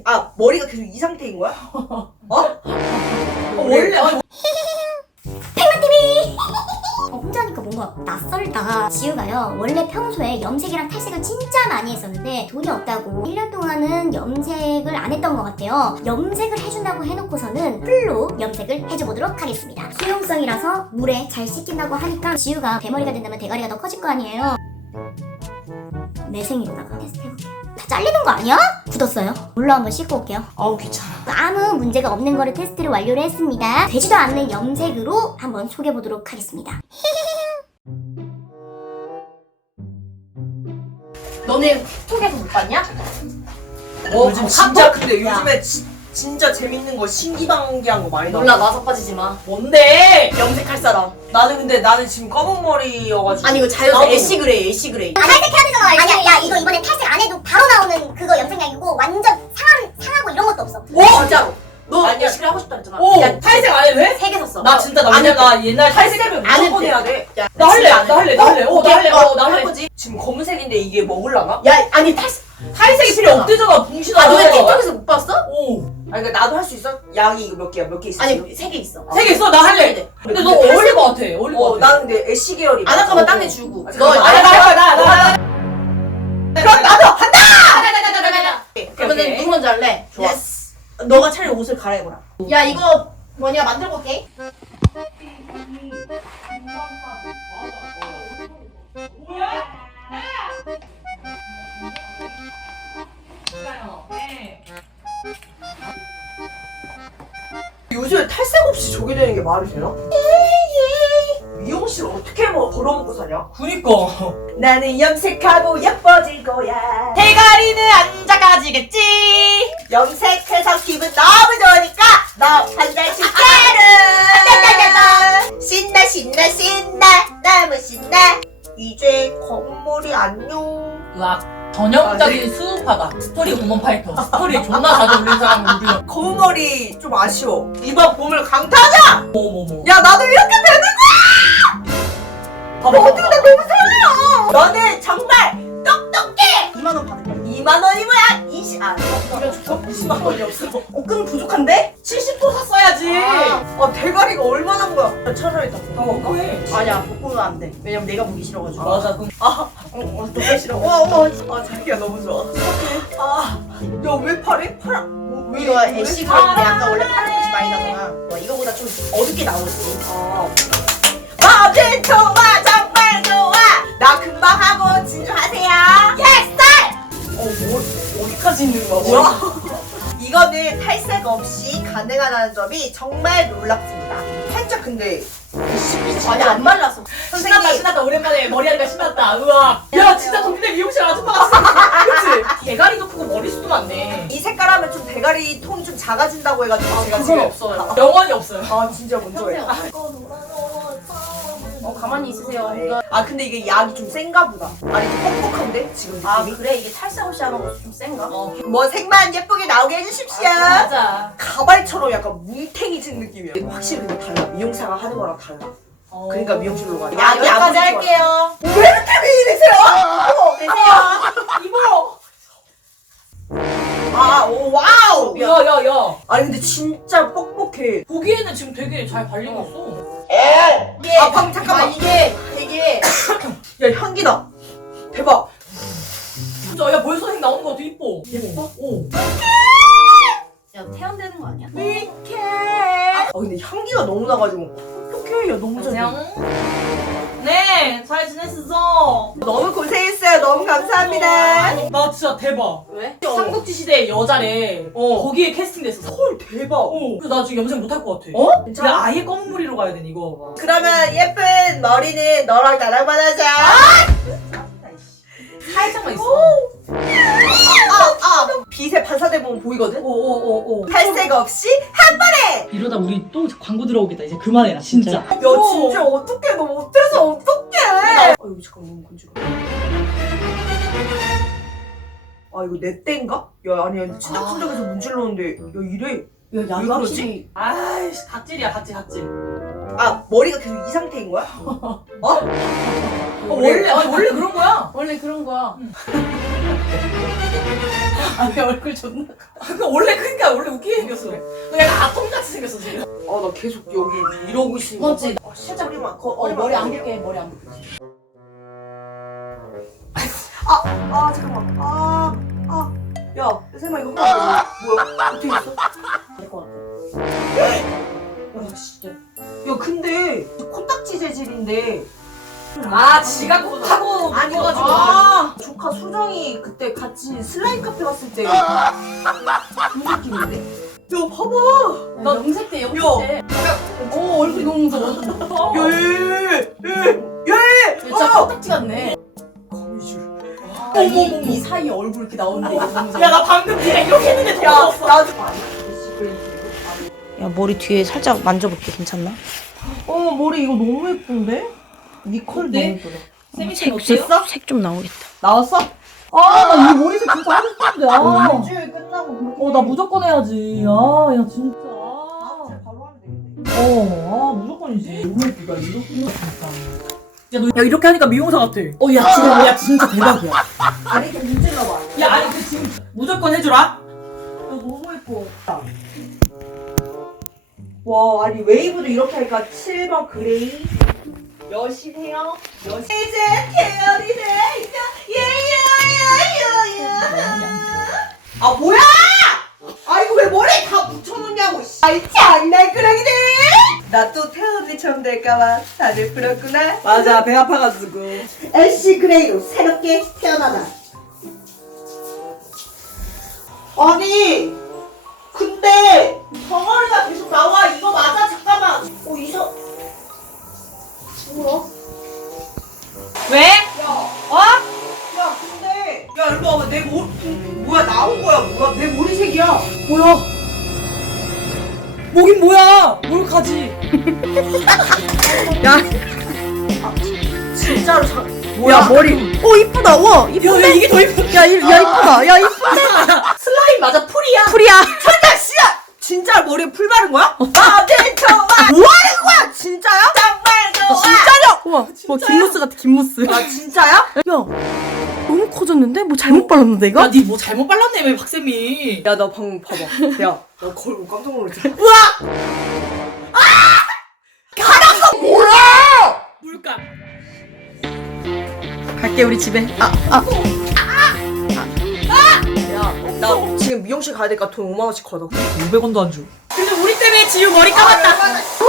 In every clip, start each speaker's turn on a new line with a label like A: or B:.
A: 아, 머리가 계속 이 상태인 거야?
B: 원래
C: 혼자 하니까 뭔가 낯설다. 지우가요, 원래 평소에 염색이랑 탈색을 진짜 많이 했었는데 돈이 없다고 1년 동안은 염색을 안 했던 것 같아요. 염색을 해준다고 해놓고서는 풀로 염색을 해줘보도록 하겠습니다. 수용성이라서 물에 잘 씻긴다고 하니까 지우가 대머리가 된다면 대가리가 더 커질 거 아니에요. 매생이로다가 테스트 해볼게요. 다 잘리는 거 아니야? 굳었어요. 물로 한번 씻고 올게요.
B: 아우 귀찮아.
C: 아무 문제가 없는 거를 테스트를 완료를 했습니다. 되지도 않는 염색으로 한번 속여보도록 하겠습니다.
B: 너네 틱톡에서 못 봤냐?
A: 요즘 진짜 근데
B: 야.
A: 요즘에 진짜 재밌는 거 신기방기한 거 많이 나와.
B: 몰라 나서 빠지지 마. 뭔데? 염색할 사람.
A: 나는 지금 검은 머리여가지고.
B: 아니 이거 자연색 애쉬 그레이 애쉬 그레이.
C: 탈색해야 되잖아. 아니야, 야 이거 이번에 탈색 안 해도 바로 나오는 그거 염색약이고 완전 상하고 이런 것도 없어.
B: 오 진짜로. 너
A: 아니야.
B: 애쉬 그레이 하고 싶다 했잖아.
A: 오,
B: 야,
A: 탈색 안 해도 돼?
B: 3개 샀어.
A: 나 진짜 나
B: 안
A: 왜냐면
B: 해도
A: 나 옛날 탈색을
B: 안
A: 무조건
B: 해도
A: 해야 돼.
B: 야,
A: 나 할래.
B: 진짜 안
A: 나 할래.
B: 해.
A: 나 할래. 나 할래. 나
B: 할
A: 할래.
B: 거지.
A: 지금 검은색인데 이게 먹을라나?
B: 야 아니 탈색이
A: 필요 없대잖아. 붕신아.
B: 아 너네 틱톡에서 못 봤어?
A: 오. 아니 그러니까 나도 할 수 있어? 양이 이거 몇 개야? 몇 개 있어?
B: 아니 3개 있어.
A: 세 개 있어. 나 할래. 근데 너 어울릴 것 같아. 어울릴 것 같아. 나는 근데 애쉬 계열이.
B: 안 할 거면 딴 데 주고.
A: 너
B: 나
A: 그럼 나도 한다.
B: 그러면은
A: 오케이.
B: 누구 먼저 할래?
A: 좋아.
B: 예스. 너가 차라리 옷을 갈아입어라. 야 이거 뭐냐 만들고 올게.
A: 요즘에 탈색 없이 저게 되는 게 말이 되나? 미용실 어떻게 뭐 걸어먹고 사냐?
D: 그니까
A: 나는 염색하고 예뻐질 거야.
D: 대가리는 안 작아지겠지.
A: 염색해서 기분 너무 좋으니까 너 한 달씩 짜르. 신나 신나 신나 너무 신나. 이제 건물이 안녕.
D: 으악 전형적인 수우파다. 스토리 공원 파이터. 스토리 존나 자주 올린 사람 우리.
A: 검은 머리 좀 아쉬워. 이번 봄을 강타하자.
D: 뭐뭐뭐.
A: 야 나도 이렇게 되는 거야.
D: 봐봐.
A: 어떻게 나 너무 설레어. 너는 정말 똑똑해.
B: 2만 원 받을 거야.
A: 2만 원이 뭐야? 20만 원이 없어.
B: 끈 부족한데?
D: 70도 샀어야지.
A: 아 대가리가 얼마나 거야? 차라리 다 먹을까?
D: 왜?
B: 아니야 볶으면 안 돼. 왜냐면 내가 보기 싫어가지고.
D: 맞아. 그럼
B: 너가 싫어.
A: 아 자기야 너무 좋아. 아야왜 파래? 파라. 왜
B: 이거
A: 왜
B: 애쉬
A: 파래?
B: 그레이인데 아까 원래 파란색이 많이 나잖아. 이거보다 좀 어둡게 나오지.
A: 뭐든 좋아 정말 좋아. 나 금방 하고 진주하세요. 예스!
D: 어디까지 있는 거야?
A: 뭐야? 이거는 탈색 없이 가능하다는 점이 정말 놀랍습니다. 살짝 근데
B: 아니 안 말랐어.
D: 신났다 신났다. 오랜만에 머리하니까 신났다. 우와. 야 진짜 동네 미용실 아줌마 같아. 그치? 대가리도 크고 머리숱도 많네.
A: 이 색깔 하면 좀 대가리 톤이 좀 작아진다고 해가지고 제가
D: 그건
A: 지금
D: 없어요. 영원히 없어요.
A: 아 진짜 먼저 해.
B: 가만히 있으세요. 이거
A: 아 근데 이게 약이 좀 센가 보다. 아니 좀 뻑뻑한데 지금 느낌이?
B: 그래 이게 탈색 없이 하는 거 좀 센가?
A: 뭐 색만 예쁘게 나오게 해주십시오.
D: 맞아.
A: 가발처럼 약간 뭉탱이 진 느낌이야. 확실히 근데 달라. 미용사가 하는 거랑 달라. 그러니까 미용실로 가야 돼.
B: 야 여기까지 할게요.
A: 왜 이렇게 미인이세요?
B: 되세요.
D: 이모.
A: 오 와우.
D: 야야야.
A: 아니 근데 진짜 뻑뻑해.
D: 보기에는 지금 되게 잘 발리고 있어.
B: 이게
A: 방금 잠깐만.
B: 이게 되게
A: 야 향기나. 대박.
D: 진짜 야 벌써 색 나오는 거 되게 이뻐. 예뻐? 오.
B: 야 태연되는 거 아니야?
A: 근데 향기가 너무 나가지고 어떡해. 야 너무 잘.
D: 네, 잘 지냈어.
A: 너무 고생했어요. 너무 감사합니다.
D: 나 진짜 대박.
B: 왜?
D: 삼국지 시대 여자래. 거기에 캐스팅됐어.
A: 헐 대박.
D: 그래서 나 지금 염색 못할 것 같아.
A: 어?
D: 근데 아예 검은 머리로 가야 되니 이거.
A: 그러면 예쁜 머리는 너랑 나랑만 하자.
D: 살짝만 있어.
A: 빛에 반사돼 보면 보이거든?
D: 오오오오.
A: 탈색 없이 한 번에!
D: 이러다 우리 또 광고 들어오겠다. 이제 그만해라 진짜.
A: 야 진짜 어떡해. 너 못해서 어떡해. 아유 잠깐 너무 건지러. 아 이거 내 땐가? 야 아니 친척친척에서 문질렀는데 야 이래.
B: 야
A: 왜
B: 양이
A: 그러지?
B: 확실히
D: 아이씨 각질이야 각질.
A: 아 머리가 계속 이 상태인 거야?
D: 원래 그런 거야.
B: 원래 그런 거야. 아니 얼굴 존나.
D: 그러니까 원래 웃기게 생겼어. 너 약간 아톰같이 생겼어 지금.
A: 나 계속 여기 이러고 있으면.
B: 맞지?
A: 살짝 머리만
B: 머리 안 붓게 머리 안 붓게.
A: 잠깐만. 야, 쌤아 이거 뭐야? 어떻게 했어?
B: 될것 같아. 야 진짜.
A: 야, 근데 코딱지 재질인데.
D: 지가 콕하고
A: 아니,
D: 묶어가지고.
A: 조카 수정이 그때 같이 슬라임 카페 갔을 때 그 느낌인데? 야, 봐봐.
B: 나 염색 때 염색
A: 야.
B: 때. 얼굴이 너무 무서워. 진짜 코딱지 같네.
A: 거미줄.
B: 이 사이에 얼굴 이렇게 나오는 게 너무 무서워.
D: 야 나 방금 네가 이렇게 했는데 더 무서웠어.
A: 나도.
B: 야 머리 뒤에 살짝 만져볼게. 괜찮나?
A: 머리 이거 너무 예쁜데? 니컬 너무 예쁘다.
D: 쌤이 어때요?
B: 색 좀 나오겠다.
E: 나왔어? 나 이 머리색 진짜 하고 싶은데.
A: 일주일 끝나고 그렇게.
E: 나 무조건 해야지. 야 진짜.
A: 바로 하면 되겠네.
E: 무조건이지. 너무 예쁘다. 이렇게 진짜. 야 이렇게 하니까 미용사 같아. 야 진짜 대박이야.
A: 아니, 이렇게 문질러 봐.
E: 야 아니 그 지금 무조건 해주라. 야 너무 예뻐.
A: 와, 아니 웨이브도 이렇게 하니까 7번 그레이 여신해요. 이제 태연이네. 예예예예예. 뭐야? 이거 왜 머리에 다 붙여놓냐고. 장난꾸러기들. 나 또 태연이처럼 될까봐 다들 부럽구나.
E: 맞아 배 아파가지고.
A: 애쉬 그레이로 새롭게 태어나다. 아니, 근데 덩어리가 계속 나와. 이거 맞아? 잠깐만. 이거 뭐야?
D: 왜?
A: 야, 근데 일로 와봐. 내 머리 뭐야? 나온 거야? 뭐야? 내 머리색이야.
E: 뭐야? 뭐긴 뭐야? 뭘 가지? 야,
A: 진짜로
E: 뭐야 머리? 이쁘다. 와 이쁘네. 야 이게 더 이쁘. 야 이쁘다. 야 이쁘다.
D: 슬라임 맞아 풀이야.
E: 풀이야.
A: 진짜 머리에 풀 바른 거야? 다들 좋아. 뭐 하는 거야? 진짜야? 정말 좋아.
E: 진짜냐? 우와, 뭐 김무스 같아 김무스.
A: 진짜야?
E: 야, 너무 커졌는데? 뭐 잘못 발랐나 내가?
D: 야니 뭐 잘못 발랐네 왜 박쌤이.
A: 야, 나 방금 봐봐. 야, 나 거울 보고 깜짝 놀랐지.
D: 물감.
E: 갈게 우리 집에.
A: 야, 나 지금 미용실 가야 되니까 돈 5만 원씩 걷어.
E: 500원도 안 줘.
D: 근데 우리 때문에 지우 머리 감았다.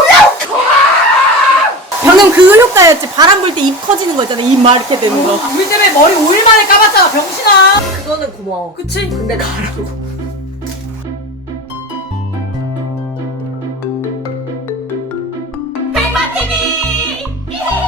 E: 방금 그 효과였지. 바람 불 때 입 커지는 거 있잖아. 입 막 이렇게 되는 거.
D: 우리 때문에 머리 5일 만에 감았잖아 병신아.
A: 그거는 고마워.
D: 그치?
A: 근데 가라고.
D: 백마TV!